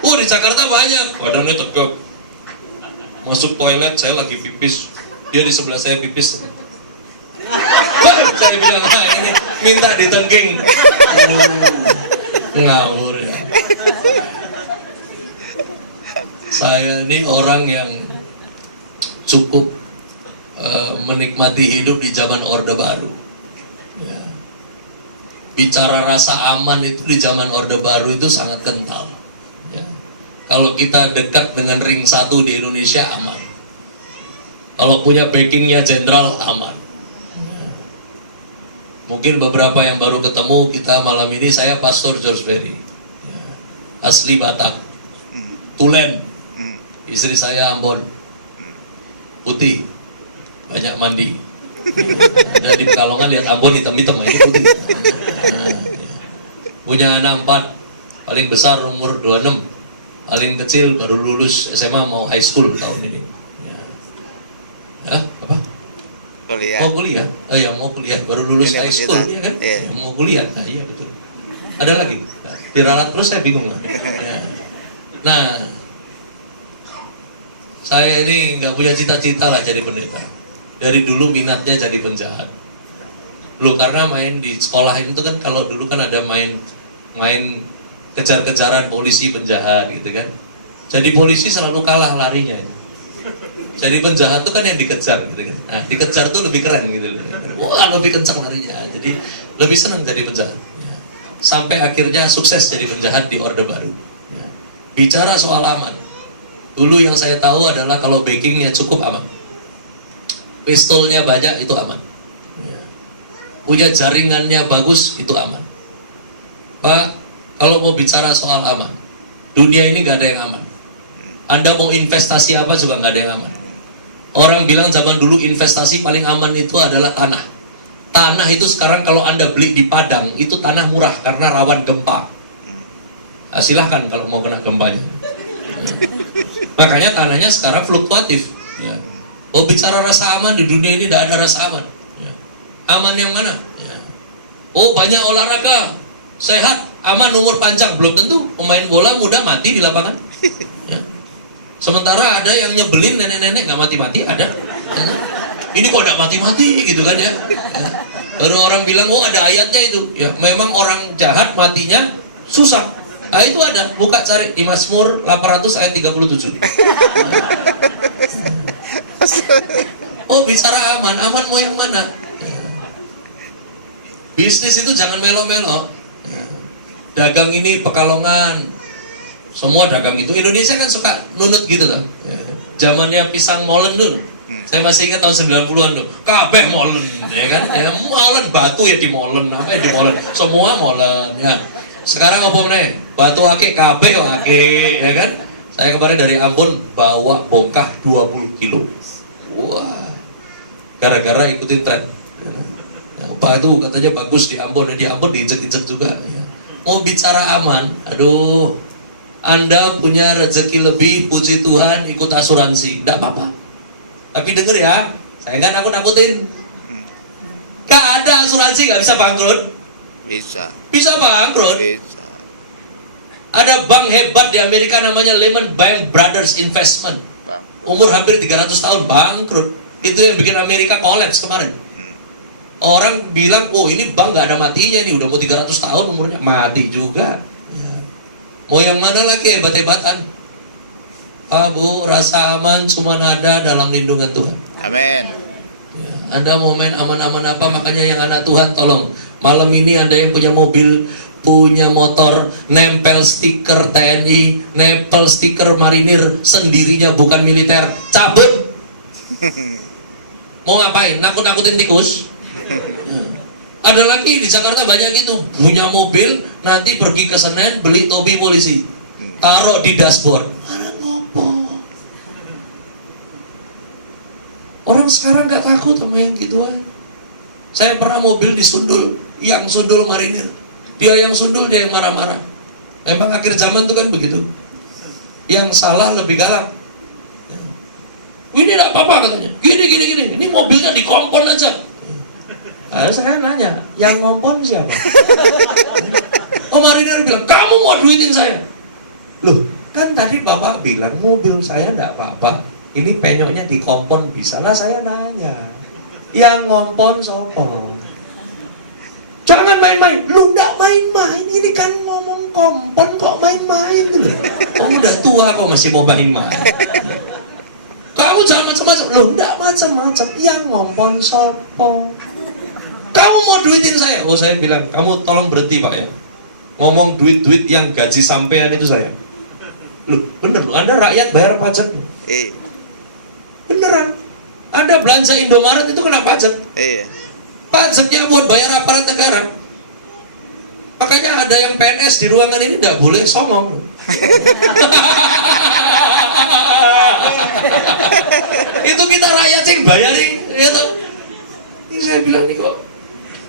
Oh di Jakarta banyak, badannya tegak. Masuk toilet saya lagi pipis, dia di sebelah saya pipis. Saya bilang, nah ini minta ditengking. Ngawur ya. Saya ini orang yang cukup menikmati hidup di zaman Orde Baru. Ya. Bicara rasa aman itu di zaman Orde Baru itu sangat kental. Ya. Kalau kita dekat dengan ring 1 di Indonesia aman. Kalau punya backingnya jenderal aman. Ya. Mungkin beberapa yang baru ketemu kita malam ini, saya Pastor George Berry. Ya. Asli Batak. Tulen. Istri saya Ambon. Putih. Banyak mandi. Ada di Pekalongan lihat Ambon hitam-hitam, ini putih. Punya anak 4, paling besar umur 26, paling kecil baru lulus SMA mau high school tahun ini. Ya, apa? Kuliah. Mau kuliah? Oh ya mau kuliah, baru lulus high school, ya kan? Ya, mau kuliah, nah iya betul. Ada lagi, diralat terus saya bingung lah. Ya. Nah, saya ini nggak punya cita-cita lah jadi pendeta. Dari dulu minatnya jadi penjahat. Loh karena main di sekolah itu kan, kalau dulu kan ada main kejar-kejaran polisi penjahat gitu kan. Jadi polisi selalu kalah larinya itu. Jadi penjahat itu kan yang dikejar gitu kan. Nah, dikejar tuh lebih keren gitu. Wah, lebih kencang larinya. Jadi lebih senang jadi penjahat. Ya. Sampai akhirnya sukses jadi penjahat di Orde Baru. Ya. Bicara soal aman. Dulu yang saya tahu adalah kalau backingnya cukup aman. Pistolnya banyak itu aman. Ya. Punya jaringannya bagus itu aman. Pak, kalau mau bicara soal aman, dunia ini gak ada yang aman. Anda mau investasi apa juga gak ada yang aman. Orang bilang zaman dulu investasi paling aman itu adalah tanah. Tanah itu sekarang kalau Anda beli di Padang, itu tanah murah karena rawan gempa. Nah, silahkan kalau mau kena gempanya. Makanya tanahnya sekarang fluktuatif. Ya. Oh bicara rasa aman di dunia ini tidak ada rasa aman. Ya. Aman yang mana? Ya. Oh banyak olahraga, sehat, aman, umur panjang. Belum tentu. Pemain bola muda mati di lapangan. Ya. Sementara ada yang nyebelin nenek-nenek nggak mati-mati, ada. Ya. Ini kok nggak mati-mati gitu kan ya. Ya. Baru orang bilang, oh ada ayatnya itu. Ya, memang orang jahat matinya susah. Ah itu ada, buka cari di Mazmur 800 ayat 37. Oh bicara aman, aman mau yang mana? Bisnis itu jangan melo-melo. Dagang ini Pekalongan, semua dagang itu. Indonesia kan suka nunut gitu loh. Zamannya pisang molen dulu. Saya masih ingat tahun 90-an tuh. Kabeh molen, ya kan? Ya, molen batu ya di molen, apa ya di molen. Semua molen, ya. Sekarang apa nih? Batu ake kabeh ake, ya kan? Saya kemarin dari Ambon bawa bongkah 20 kilo. Wah. Gara-gara ikutin tren. Ya, batu katanya bagus di Ambon diinjek-injek juga, ya. Mau bicara aman, aduh. Anda punya rezeki lebih, puji Tuhan, ikut asuransi, enggak apa-apa. Tapi denger ya, saya kan nakut-nakutin. Gak ada asuransi, gak bisa bangkrut. Bisa bangkrut. Ada bank hebat di Amerika namanya Lehman Brothers Investment. Umur hampir 300 tahun bangkrut. Itu yang bikin Amerika kolaps kemarin. Orang bilang, oh ini bank gak ada matinya nih, udah mau 300 tahun umurnya. Mati juga. Ya. Mau yang mana lagi hebat-hebatan? Pak Bu, rasa aman cuma ada dalam lindungan Tuhan. Amin. Ya, Anda mau main aman-aman apa, makanya yang anak Tuhan tolong. Malam ini Anda yang punya mobil, punya motor, nempel stiker TNI, nempel stiker marinir, sendirinya bukan militer, cabut. Mau ngapain? Nakut-nakutin tikus? Ya. Ada lagi di Jakarta banyak itu, punya mobil, nanti pergi ke Senen, beli topi polisi, taruh di dashboard. Orang sekarang nggak takut sama yang gituan. Saya pernah mobil disundul, yang sundul marinir. Dia yang sundul, dia yang marah-marah. Memang akhir zaman tuh kan begitu. Yang salah lebih galak. Ini nggak apa-apa katanya. Gini. Ini mobilnya dikompon aja. Saya nanya, yang ngompon siapa? Oh marinir bilang, kamu mau duitin saya. Loh, Kan tadi Bapak bilang mobil saya enggak apa-apa. Ini penyoknya di kompon bisa lah, saya nanya. Yang ngompon sopo? Jangan main-main. Lu enggak main-main, ini kan ngomong kompon kok main-main tuh. Oh, udah tua kok masih mau main-main. Kamu jangan macam-macam. Lu enggak macam-macam. Yang ngompon sopo? Kamu mau duitin saya? Oh, saya bilang, kamu tolong berhenti Pak ya. Ngomong duit-duit yang gaji sampean itu saya. Loh, bener loh, Anda rakyat bayar pajak. Beneran. Anda belanja Indomaret itu kena pajak. Pajaknya buat bayar aparat negara. Makanya ada yang PNS di ruangan ini tidak boleh songong. Itu kita rakyat sih bayarin, gitu. Ini saya bilang nih kok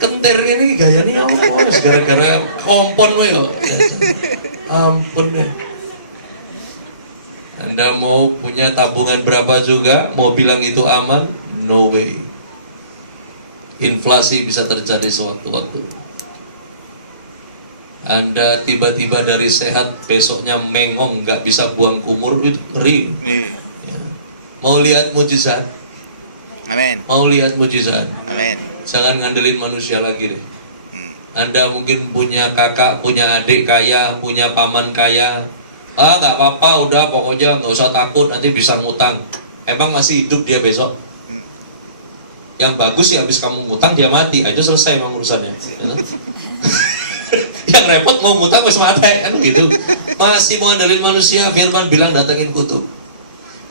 kentir ini gayanya apa? Gara-gara kompon we kok. Ampun deh. Anda mau punya tabungan berapa juga, mau bilang itu aman? No way. Inflasi bisa terjadi sewaktu-waktu. Anda tiba-tiba dari sehat, besoknya mengong, nggak bisa buang kumur, itu ngeri. Ya. Mau lihat mujizat? Amin. Mau lihat mujizat? Amin. Jangan ngandelin manusia lagi deh. Anda mungkin punya kakak, punya adik kaya, punya paman kaya. Ah, nggak apa-apa, udah pokoknya nggak usah takut, nanti bisa ngutang. Emang masih hidup dia besok? Yang bagus ya habis kamu ngutang dia mati, itu selesai emang urusannya. Yang repot mau ngutang wis mati kan gitu. Masih mau ngandelin manusia, firman bilang datengin kutub.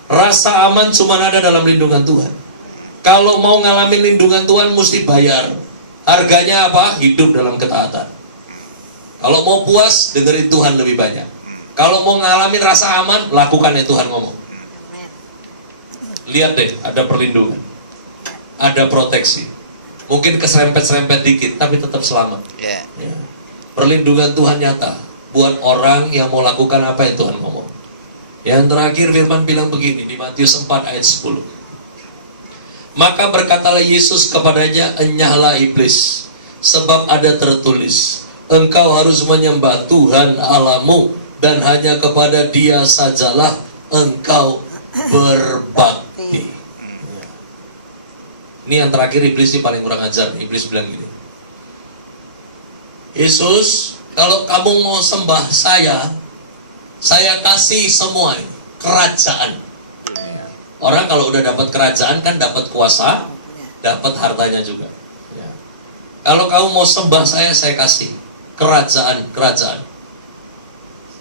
Rasa aman cuma ada dalam lindungan Tuhan. Kalau mau ngalamin lindungan Tuhan mesti bayar. Harganya apa? Hidup dalam ketaatan. Kalau mau puas, dengerin Tuhan lebih banyak. Kalau mau ngalamin rasa aman, lakukan yang Tuhan ngomong. Lihat deh, ada perlindungan, ada proteksi. Mungkin keserempet-serempet dikit, tapi tetap selamat. Ya. Perlindungan Tuhan nyata buat orang yang mau lakukan apa yang Tuhan ngomong. Yang terakhir firman bilang begini di Matius 4 ayat 10. Maka berkatalah Yesus kepadanya, enyahlah iblis, sebab ada tertulis, engkau harus menyembah Tuhan Allahmu, dan hanya kepada Dia sajalah engkau berbakti. Ini yang terakhir iblis ini paling kurang ajar. Iblis bilang gini, Yesus, kalau kamu mau sembah saya kasih semua ini, kerajaan. Orang kalau udah dapat kerajaan kan dapat kuasa, dapat hartanya juga. Kalau kamu mau sembah saya kasih kerajaan.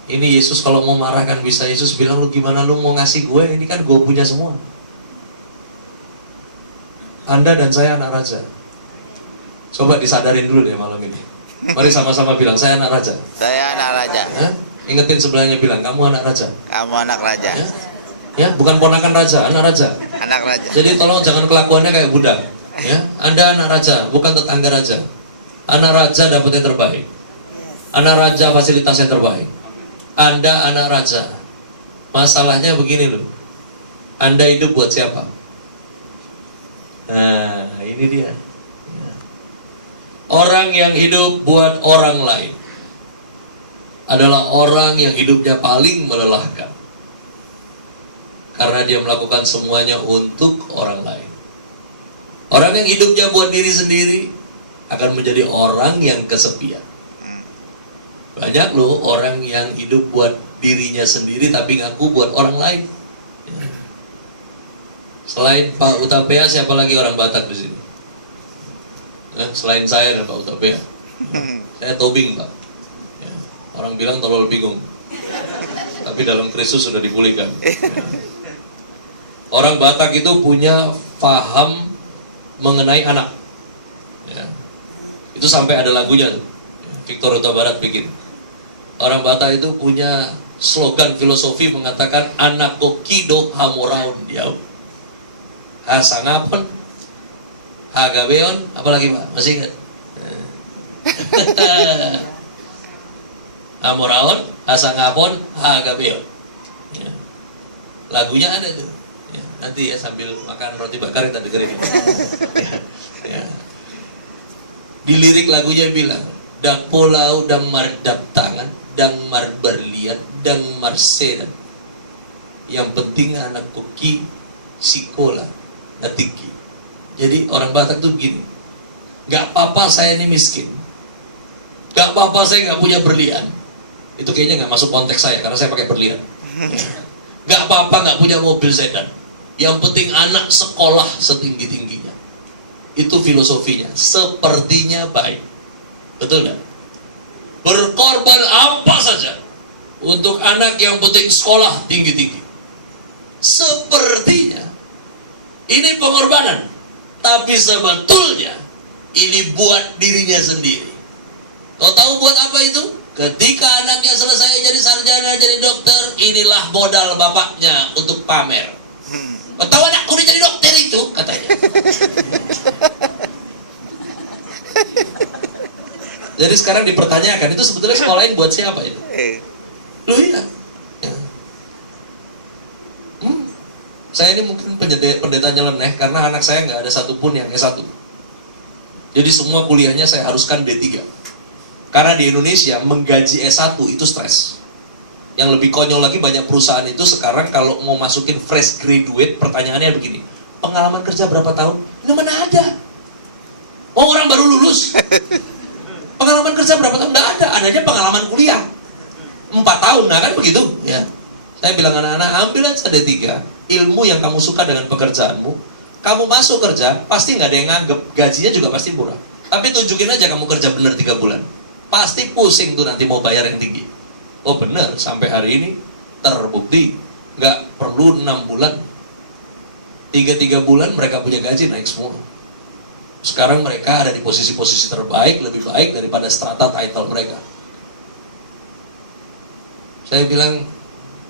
Ini Yesus kalau mau marah kan bisa. Yesus bilang, lu gimana lu mau ngasih gue? Ini kan gue punya semua. Anda dan saya anak raja. Coba disadarin dulu deh malam ini. Mari sama-sama bilang, saya anak raja. Saya anak raja. Hah? Ingetin sebelahnya bilang, kamu anak raja. Kamu anak raja. Ya, bukan ponakan raja, anak raja. Anak raja. Jadi tolong jangan kelakuannya kayak budak. Ya, Anda anak raja, bukan tetangga raja. Anak raja dapat yang terbaik. Anak raja fasilitas yang terbaik. Anda anak raja. Masalahnya begini loh. Anda hidup buat siapa? Nah, ini dia. Orang yang hidup buat orang lain adalah orang yang hidupnya paling melelahkan. Karena dia melakukan semuanya untuk orang lain. Orang yang hidupnya buat diri sendiri akan menjadi orang yang kesepian. Banyak loh orang yang hidup buat dirinya sendiri tapi ngaku buat orang lain. Selain Pak Utapea, siapa lagi orang Batak di sini? Selain saya dan Pak Utapea. Saya Tobing, Pak. Orang bilang tolol bingung. Tapi dalam Kristus sudah dipulihkan. Orang Batak itu punya paham mengenai anak. Itu sampai ada lagunya tuh. Victor Huta Barat bikin. Orang Batak itu punya slogan filosofi mengatakan anak kokido hamuraun diau. Hasangapon, hagabeon, apalagi Pak? Masih ingat? Hamuraun, hasangapon, hagabeon. Ya. Lagunya ada tuh. Ya. Nanti ya sambil makan roti bakar kita dengerin. Ya. Di lirik lagunya bilang, dak pulau dan mardap tangan, dang mar berlian, dang marsedan. Yang penting anak koki sikola na tinggi. Jadi orang Batak tuh begini, gak apa-apa saya ini miskin, gak apa-apa saya gak punya berlian. Itu kayaknya gak masuk konteks saya karena saya pakai berlian. Gak apa-apa gak punya mobil sedan, yang penting anak sekolah setinggi-tingginya. Itu filosofinya, sepertinya baik. Betul gak? Berkorban apa saja untuk anak yang penting sekolah tinggi-tinggi. Sepertinya ini pengorbanan, tapi sebetulnya ini buat dirinya sendiri. Kau tahu buat apa itu? Ketika anaknya selesai jadi sarjana, jadi dokter, inilah modal bapaknya untuk pamer. Kau tahu anakku udah jadi dokter itu, katanya. Jadi sekarang dipertanyakan, itu sebetulnya sekolahin buat siapa itu? Loh iya. Saya ini mungkin pendeta nyeleneh karena anak saya nggak ada satupun yang S1. Jadi semua kuliahnya saya haruskan D3. Karena di Indonesia menggaji S1 itu stres. Yang lebih konyol lagi, banyak perusahaan itu sekarang kalau mau masukin fresh graduate, pertanyaannya begini, pengalaman kerja berapa tahun? Ini mana ada? Oh, orang baru lulus. Pengalaman kerja berapa tahun? Nggak ada, adanya pengalaman kuliah 4 tahun, nah kan begitu ya. Saya bilang anak-anak, ambil aja D3, ilmu yang kamu suka dengan pekerjaanmu, kamu masuk kerja, pasti nggak ada yang nganggep, gajinya juga pasti murah. Tapi tunjukin aja kamu kerja bener 3 bulan, pasti pusing tuh nanti mau bayar yang tinggi. Oh bener, sampai hari ini terbukti, nggak perlu 6 bulan, 3 bulan mereka punya gaji naik semua. Sekarang mereka ada di posisi-posisi terbaik, lebih baik daripada strata title mereka. Saya bilang,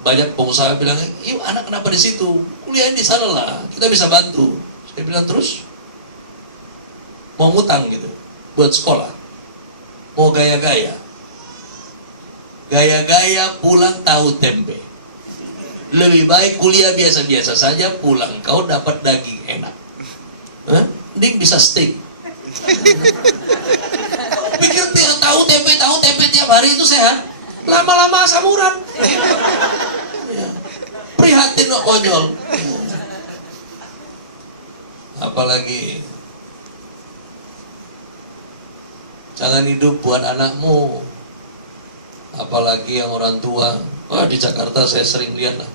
banyak pengusaha bilang, "Iya, anak kenapa di situ? Kuliahin di sana lah, kita bisa bantu." Saya bilang, "Terus mau ngutang gitu buat sekolah, mau gaya-gaya, pulang tahu tempe. Lebih baik kuliah biasa-biasa saja, pulang kau dapat daging enak. Mending bisa steak." Pikir tahu tempe tiap hari itu sehat? Lama-lama asam urat. Prihatin kok, konyol. Apalagi jangan hidup buat anakmu, apalagi yang orang tua. Wah, di Jakarta saya sering lihat lah,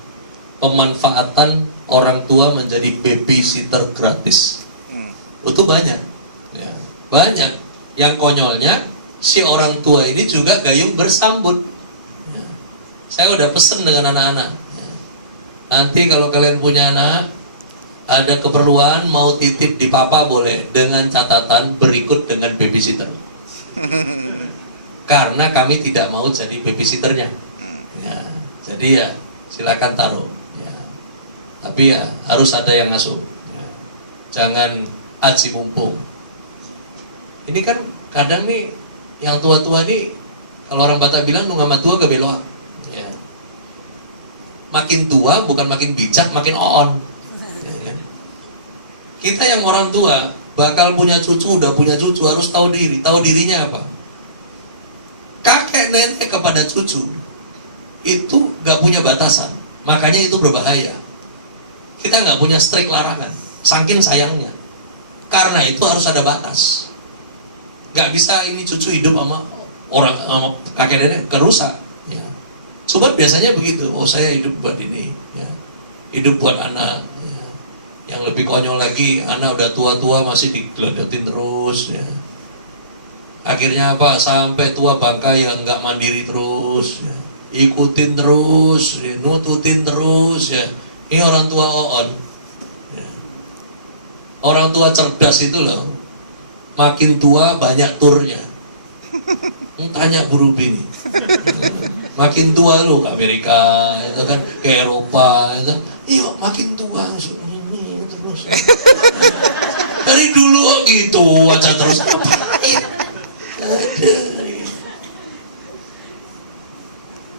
pemanfaatan orang tua menjadi babysitter gratis. Itu banyak ya, banyak. Yang konyolnya, si orang tua ini juga gayung bersambut. Saya udah pesen dengan anak-anak, nanti kalau kalian punya anak, ada keperluan mau titip di papa boleh, dengan catatan berikut dengan babysitter. Karena kami tidak mau jadi babysitternya ya, jadi ya silakan taruh ya. Tapi ya harus ada yang ngasuh ya. Jangan aji mumpung. Ini kan kadang nih yang tua-tua nih, kalau orang Batak bilang nungama tua kebeloan ya. Makin tua bukan makin bijak, makin oon ya, kan? Kita yang orang tua bakal punya cucu, udah punya cucu, harus tahu diri. Tahu dirinya apa? Kakek nenek kepada cucu itu gak punya batasan, makanya itu berbahaya. Kita gak punya strik larangan, saking sayangnya. Karena itu harus ada batas. Gak bisa ini cucu hidup sama orang, sama kakek nenek kerusak ya. Sobat biasanya begitu, oh saya hidup buat ini ya. Hidup buat anak ya. Yang lebih konyol lagi, anak udah tua-tua masih digelodotin terus ya. Akhirnya apa? Sampai tua bangkai yang nggak mandiri terus ya. Ikutin terus ya. Nututin terus ya. Ini orang tua oon ya. Orang tua cerdas itu loh, makin tua banyak turnya. Tanya Bu Rubi nih, makin tua lu ke Amerika, itu kan, ke Eropa, itu, iya makin tua terus. Dari dulu gitu aja terus ngapain?